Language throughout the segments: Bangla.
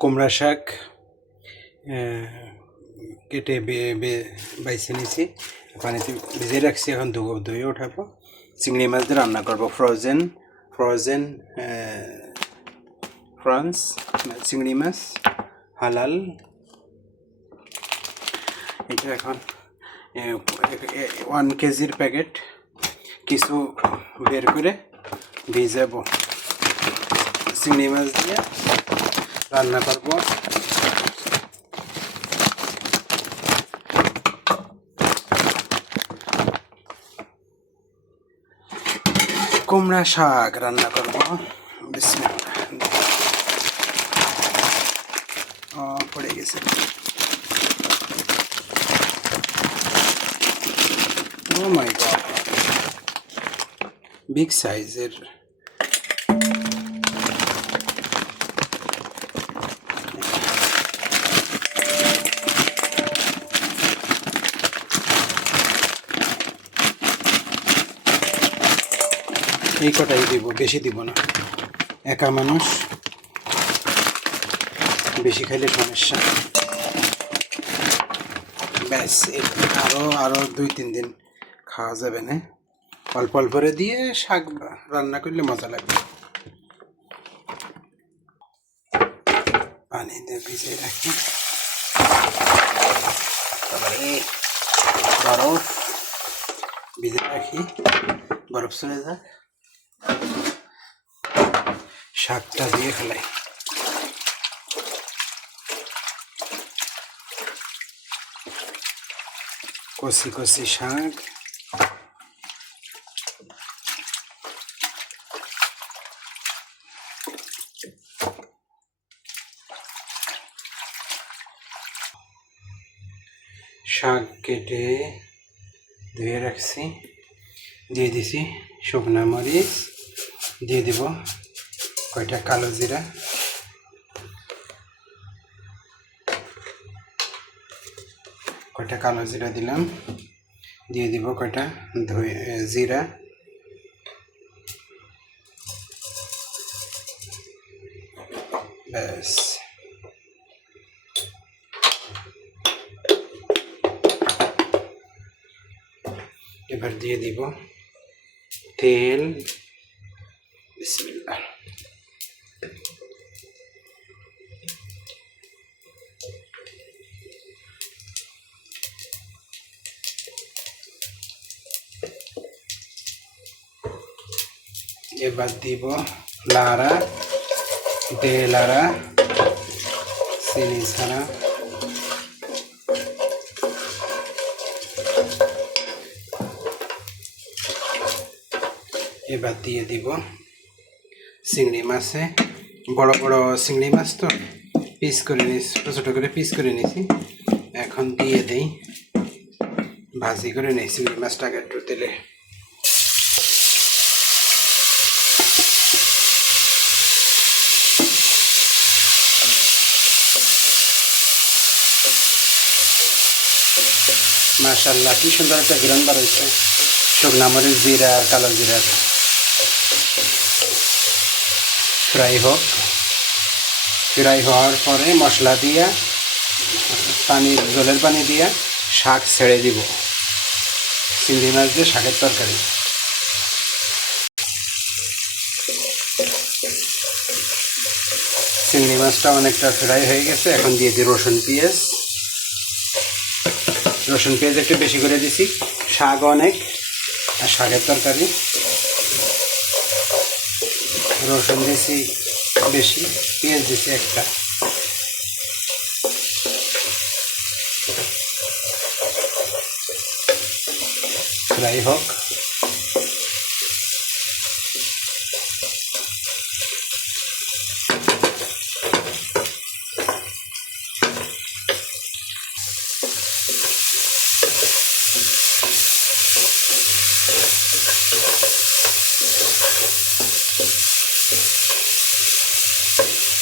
কুমড়া শাক কেটে বাইছে নিয়েছি, পানিতে ভিজিয়ে রাখছি, এখন ধুয়ে উঠাবো। চিংড়ি মাছ দিয়ে রান্না করবো, ফ্রোজেন ফ্রান্স চিংড়ি মাছ, হালাল। এটা এখন 1 কেজির প্যাকেট, কিছু বের করে ভিজাবো, চিংড়ি মাছ দিয়ে রান্না করবো। কুমড়া শাক রান্না করবো। বিসমিল্লাহ। পড়ে গেছে। ও মাই গড, বিগ সাইজের। এই কটাই দিব, বেশি দিব না, একা মানুষ, বেশি খাইলে সমস্যা। ব্যাস, আরো 2-3 দিন খাওয়া যাবে না। অল্প অল্প করে দিয়ে শাক রান্না করলে মজা লাগবে। পানি দিয়ে ভিজিয়ে রাখি, তারপরে বরফ ভিজে রাখি, বরফ চলে যাক, শাকটা দিয়ে ফেলাই। কষি কষি শাক, শাক কেটে ধুয়ে রাখছি, দিয়ে দিছি শুকনা মরিচ, দিয়ে দিব কয়টা কালো জিরা, দিলাম, দিয়ে দিব কয়টা জিরা, ব্যাস। এবার দিয়ে দিব তেল, বিসমিল্লাহ। এবার দিব লাড়া, লাড়া, চিনি ছাড়া, এবার দিয়ে দিব চিংড়ি মাছে, বড় বড় চিংড়ি মাছ তো পিস করে নিয়েছি, ছোটো ছোটো করে পিস করে নিয়েছি, এখন দিয়ে দেই, ভাজি করে নিই চিংড়ি মাছটাকে একটু তেলে। মাশাআল্লাহ, কি সুন্দর একটা ঘ্রাণ বার হয়েছে শুকনা মরিচ, জিরা আর কালো জিরার। ফ্রাই হওয়ার পরে মশলা দিয়া, জলের পানি দিয়া শাক ছেড়ে দিব, চিংড়ি মাছ দিয়ে শাকের তরকারি। চিংড়ি মাছটা অনেকটা ফ্রাই হয়ে গেছে, এখন দিয়ে দিই রসুন পেঁয়াজ একটু বেশি করে দিছি, শাক অনেক আর শাকের তরকারি, রসুন দিছি বেশি, পেঁয়াজ দিছি একটা। ফ্রাই হোক,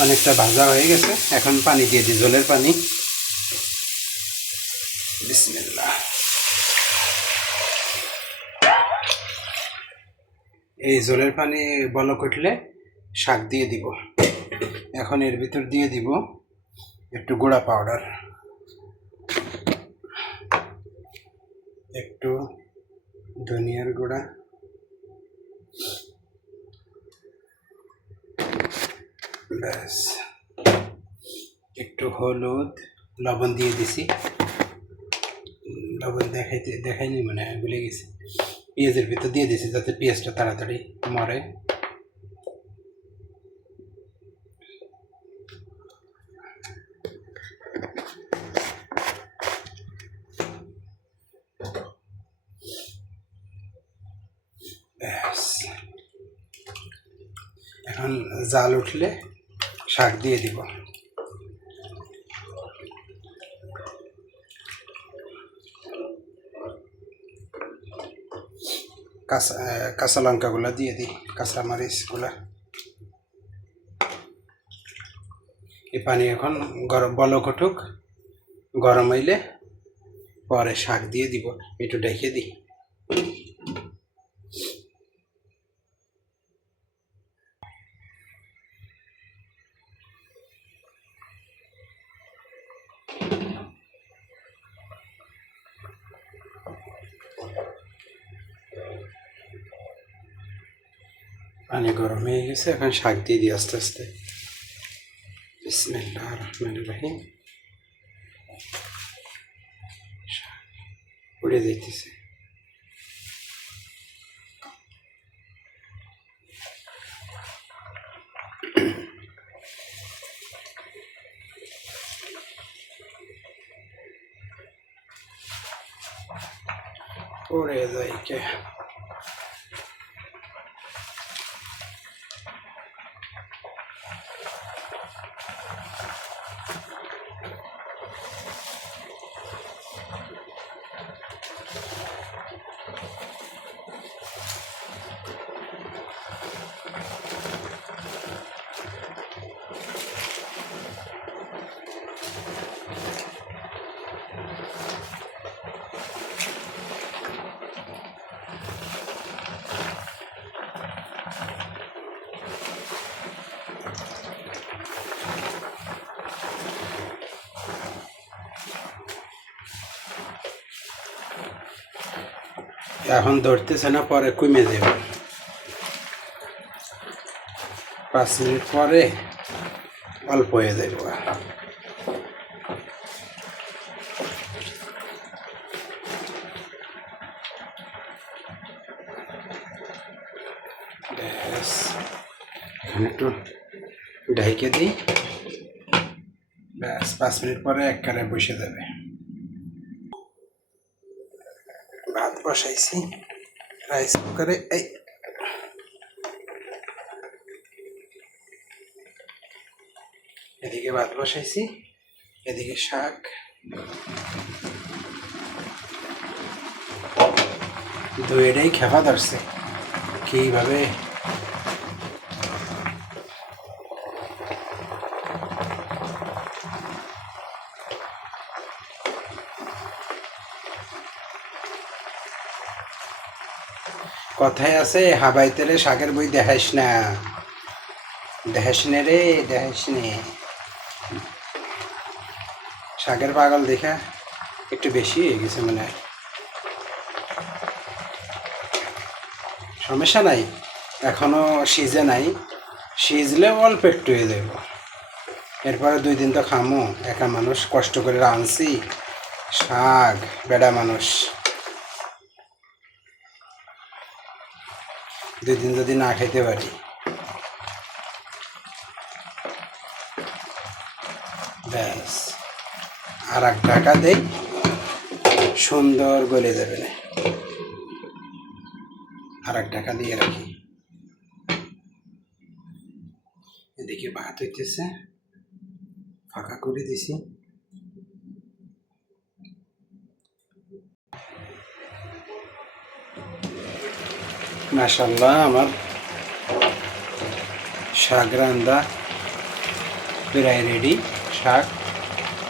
অনেকটা ভাজা হয়ে গেছে, এখন পানি দিয়ে দিই, জলের পানি, বিসমিল্লাহ। এই জলের পানি বলক উঠলে শাক দিয়ে দিব। এখন এর ভিতর দিয়ে দিব একটু গুঁড়া পাউডার, একটু ধনিয়ার গুঁড়া, ব্যাস, একটু হলুদ, লবণ দিয়ে দিছি। লবণ দেখাইনি মানে ভুলে গেছি। পেঁয়াজের ভিতর দিয়ে দিছি যাতে পেঁয়াজটা তাড়াতাড়ি মরে। ব্যাস, এখন জাল উঠলে শাক দিয়ে দিব। কাঁচা লঙ্কাগুলো দিয়ে দিই, কাঁচা মরিচগুলা। এই পানি এখন গরম বলক উঠুক, গরম হইলে পরে শাক দিয়ে দিব। একটু ঢেকে দিই। পানি গরম হয়ে গেছে, এখন শাক দিয়ে দিই আস্তে আস্তে। বিসমিল্লাহির রহমানির রহিম। উড়ে যাইতেছে। উড়ে যায় কে? এখন ধরতেছে না, পরে কমে যাবে। 5 মিনিট পরে অল্প হয়ে যাবে। ব্যাস, এখন একটু ঢেকে দিই। ব্যাস 5 মিনিট পরে একবারে বসে যাবে। ভাত বসাইছি রাইস কুকারে। এই এদিকে ভাত বসাইছি, এদিকে শাক। দুইটাই খেপা ধরছে কিভাবে। কথায় আছে, হাবাই তেলে শাকের বই দেখাইস না। দেখাস নে রে, দেখাস নে। শাকের পাগল দেখা একটু বেশি হয়ে গেছে মনে হয়। সমস্যা নাই, এখনো সিজে নাই। সিজলে অল্প একটু হয়ে যাব। এরপরে 2 দিন তো খামো। একা মানুষ, কষ্ট করে রাঁধছি শাক। বেড়া মানুষ, 2 দিন যদি না খেতে পারি। ব্যাস, আর এক ঢাকা দেই, সুন্দর গলে যাবে না। আর এক ঢাকা দিয়ে রাখি। এদিকে ভাত হইতেছে, ফাঁকা করে দিছি। মাশাআল্লাহ, আমার শাক রান্দা প্রায় রেডি। শাক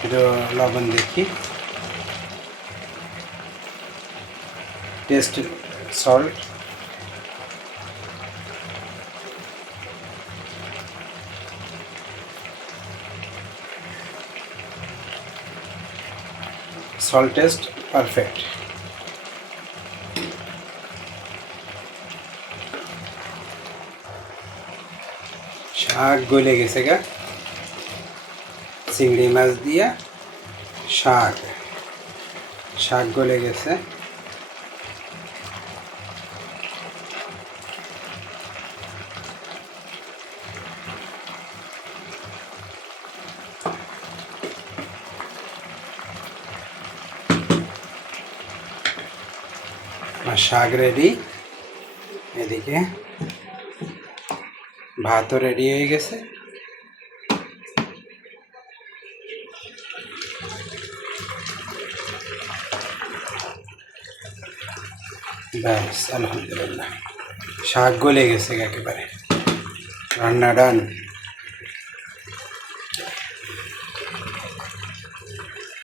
একটু লবণ দেখি, test salt. Salt test perfect. শাক গলে গেছে গা, চিংড়ি মাছ দিয়া শাক, শাক গলে গেছে। আর শাক রেডি, এদিকে ভাতও রেডি হয়ে গেছে। ব্যাস আলহামদুলিল্লাহ, শাক গলে গেছে একেবারে, রান্না ডান।